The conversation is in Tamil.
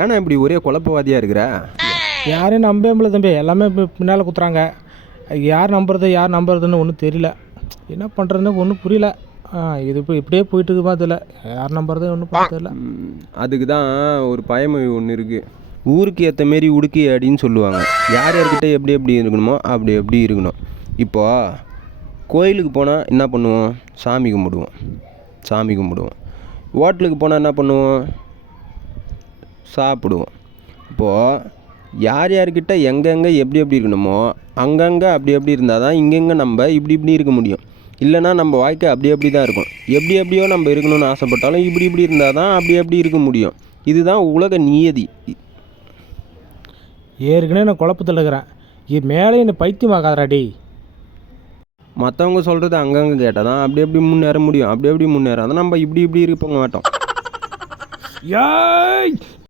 ஏன்னா இப்படி ஒரே குழப்பவாதியாக இருக்கிற? யாரையும் நம்பவே தம்பி, எல்லாமே இப்போ பின்னால் குத்துறாங்க. யார் நம்புறதுன்னு ஒன்றும் தெரியல. என்ன பண்ணுறதுன்னு ஒன்றும் புரியல. இது இப்போ இப்படியே போயிட்டு இருக்குமா தெரியல. யார் நம்புறது ஒன்றும் தெரியல. அதுக்கு தான் ஒரு பயமொழி ஒன்று இருக்குது. ஊருக்கு ஏற்ற மாரி உடுக்கி அடின்னு சொல்லுவாங்க. யார் யார்கிட்ட எப்படி எப்படி இருக்கணுமோ அப்படி எப்படி இருக்கணும். இப்போது கோயிலுக்கு போனால் என்ன பண்ணுவோம்? சாமி கும்பிடுவோம். ஹோட்டலுக்கு போனால் என்ன பண்ணுவோம்? சாப்பிடுவோம். இப்போது யார் யார்கிட்ட எங்கெங்கே எப்படி எப்படி இருக்கணுமோ அங்கங்கே அப்படி எப்படி இருந்தால் தான் இங்கெங்கே நம்ம இப்படி இப்படி இருக்க முடியும். இல்லைனா நம்ம வாழ்க்கை அப்படி தான் இருக்கும். எப்படி எப்படியோ நம்ம இருக்கணும்னு ஆசைப்பட்டாலும் இப்படி இருந்தால் தான் அப்படி இருக்க முடியும். இதுதான் உலக நியதி. ஏற்கனவே நான் குழப்பத்தில் இருக்கிறேன். இது மேலே என்ன பைத்தியமாக்காதராடி. மற்றவங்க சொல்கிறது அங்கங்கே கேட்டால் தான் அப்படி முன்னேற முடியும். அப்படி முன்னேறாதான் நம்ம இப்படி இருக்க மாட்டோம். ஏய்